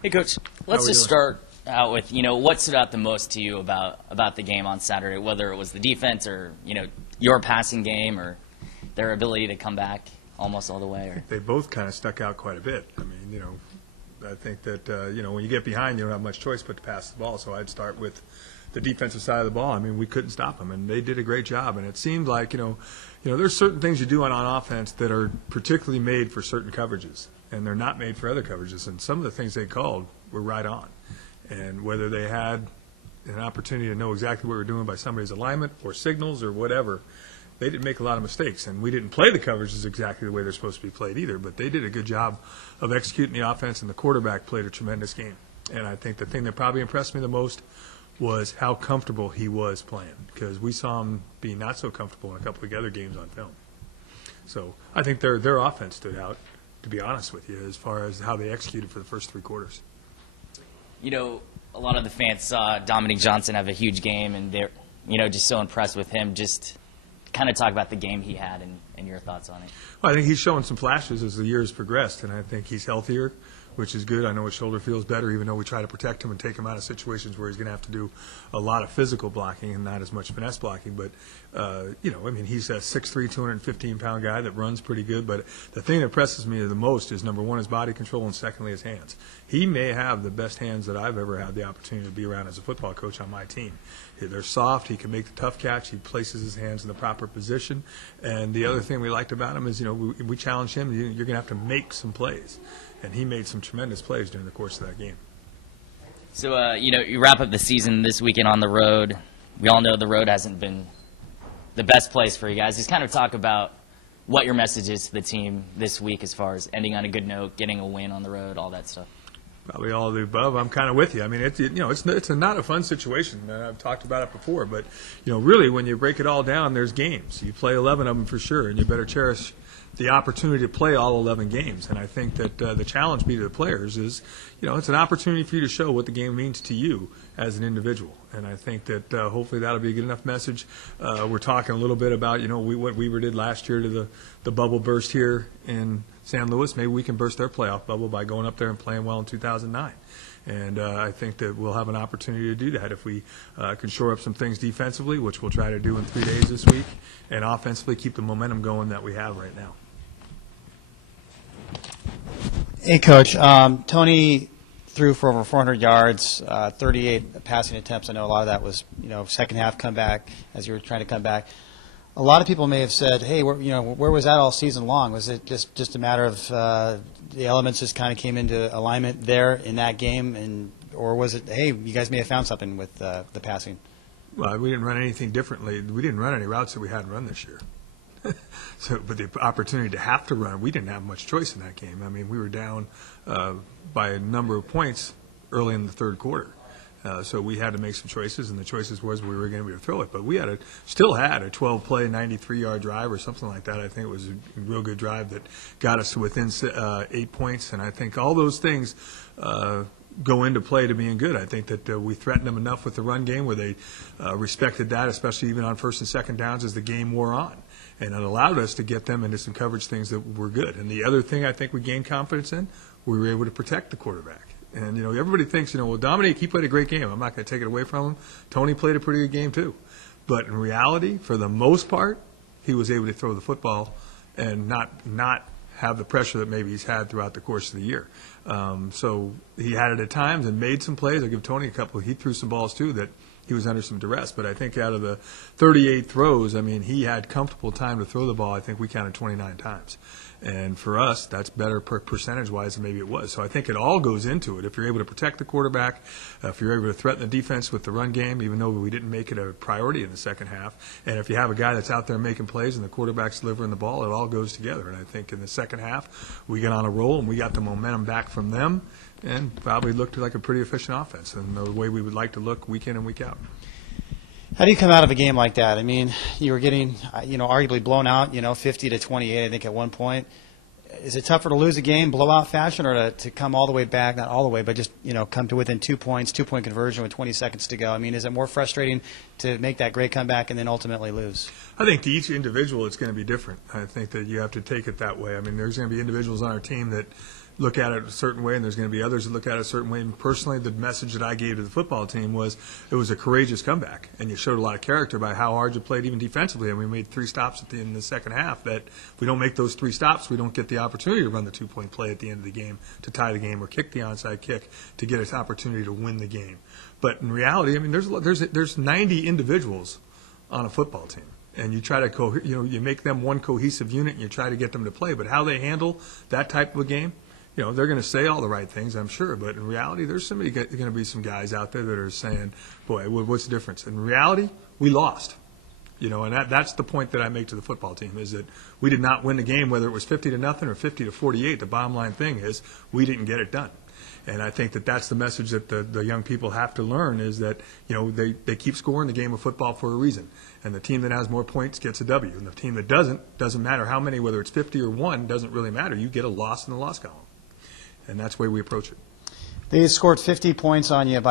Hey, Coach, let's just start out with, what stood out the most to you about the game on Saturday, whether it was the defense or, your passing game or their ability to come back almost all the way? Or? They both kind of stuck out quite a bit. I mean, I think that, when you get behind, you don't have much choice but to pass the ball. So I'd start with the defensive side of the ball. I mean, we couldn't stop them, and they did a great job. And it seemed like, there's certain things you do on offense that are particularly made for certain coverages, and they're not made for other coverages. And some of the things they called were right on. And whether they had an opportunity to know exactly what we were doing by somebody's alignment or signals or whatever, they didn't make a lot of mistakes. And we didn't play the coverages exactly the way they're supposed to be played either, but they did a good job of executing the offense, and the quarterback played a tremendous game. And I think the thing that probably impressed me the most was how comfortable he was playing, because we saw him be not so comfortable in a couple of other games on film. So I think their offense stood out, to be honest with you, as far as how they executed for the first three quarters. A lot of the fans saw Dominique Johnson have a huge game, and they're, just so impressed with him. Just kind of talk about the game he had and your thoughts on it. Well, I think he's showing some flashes as the years progressed, and I think he's healthier, which is good. I know his shoulder feels better, even though we try to protect him and take him out of situations where he's going to have to do a lot of physical blocking and not as much finesse blocking. But, he's a 6'3", 215-pound guy that runs pretty good. But the thing that impresses me the most is, number one, his body control, and secondly, his hands. He may have the best hands that I've ever had the opportunity to be around as a football coach on my team. They're soft. He can make the tough catch. He places his hands in the proper position. And the other thing we liked about him is, we challenged him. You're going to have to make some plays. And he made some tremendous plays during the course of that game. So, you wrap up the season this weekend on the road. We all know the road hasn't been the best place for you guys. Just kind of talk about what your message is to the team this week as far as ending on a good note, getting a win on the road, all that stuff. Probably all of the above. I'm kind of with you. I mean, it's not a fun situation. I've talked about it before, but really, when you break it all down, there's games. You play 11 of them for sure, and you better cherish the opportunity to play all 11 games. And I think that the challenge be to the players is, it's an opportunity for you to show what the game means to you as an individual. And I think that hopefully that'll be a good enough message. We're talking a little bit about, what Weaver did last year to the bubble burst here in San Luis. Maybe we can burst their playoff bubble by going up there and playing well in 2009. And I think that we'll have an opportunity to do that if we can shore up some things defensively, which we'll try to do in 3 days this week, and offensively keep the momentum going that we have right now. Hey, Coach. Tony threw for over 400 yards, 38 passing attempts. I know a lot of that was, second half comeback as you were trying to come back. A lot of people may have said, hey, where was that all season long? Was it just a matter of the elements just kind of came into alignment there in that game, or was it, hey, you guys may have found something with the passing? Well, we didn't run anything differently. We didn't run any routes that we hadn't run this year. But the opportunity to have to run, we didn't have much choice in that game. I mean, we were down by a number of points early in the third quarter. So we had to make some choices, and the choices was we were going to be able to throw it. But we still had a 12-play, 93-yard drive or something like that. I think it was a real good drive that got us to within 8 points. And I think all those things go into play to being good. I think that we threatened them enough with the run game where they respected that, especially even on first and second downs as the game wore on. And it allowed us to get them into some coverage things that were good. And the other thing I think we gained confidence in, we were able to protect the quarterback. And, everybody thinks, well, Dominique, he played a great game. I'm not going to take it away from him. Tony played a pretty good game too. But in reality, for the most part, he was able to throw the football and not have the pressure that maybe he's had throughout the course of the year. So he had it at times and made some plays. I'll give Tony a couple. He threw some balls too that he was under some duress. But I think out of the 38 throws, he had comfortable time to throw the ball. I think we counted 29 times. And for us, that's better percentage-wise than maybe it was. So I think it all goes into it. If you're able to protect the quarterback, if you're able to threaten the defense with the run game, even though we didn't make it a priority in the second half, and if you have a guy that's out there making plays and the quarterback's delivering the ball, it all goes together. And I think in the second half, we got on a roll and we got the momentum back from them and probably looked like a pretty efficient offense and the way we would like to look week in and week out. How do you come out of a game like that? I mean, you were getting, arguably blown out, 50-28, I think, at one point. Is it tougher to lose a game blowout fashion or to come all the way back, not all the way, but just, come to within 2 points, 2-point conversion with 20 seconds to go? I mean, is it more frustrating to make that great comeback and then ultimately lose? I think to each individual it's going to be different. I think that you have to take it that way. I mean, there's going to be individuals on our team that look at it a certain way, and there's going to be others that look at it a certain way. And personally, the message that I gave to the football team was it was a courageous comeback, and you showed a lot of character by how hard you played even defensively. And we made 3 stops at the end of the second half that if we don't make those 3 stops, we don't get the opportunity to run the 2-point play at the end of the game to tie the game or kick the onside kick to get us opportunity to win the game. But in reality, I mean, there's 90 individuals on a football team. And you try to, you make them one cohesive unit, and you try to get them to play. But how they handle that type of a game, they're going to say all the right things, I'm sure. But in reality, there's going to be some guys out there that are saying, boy, what's the difference? In reality, we lost. And that's the point that I make to the football team, is that we did not win the game, whether it was 50-0 or 50-48. The bottom line thing is we didn't get it done. And I think that that's the message that the young people have to learn, is that, they keep scoring the game of football for a reason. And the team that has more points gets a W. And the team that doesn't matter how many, whether it's 50 or 1, doesn't really matter. You get a loss in the loss column. And that's the way we approach it. They scored 50 points on you by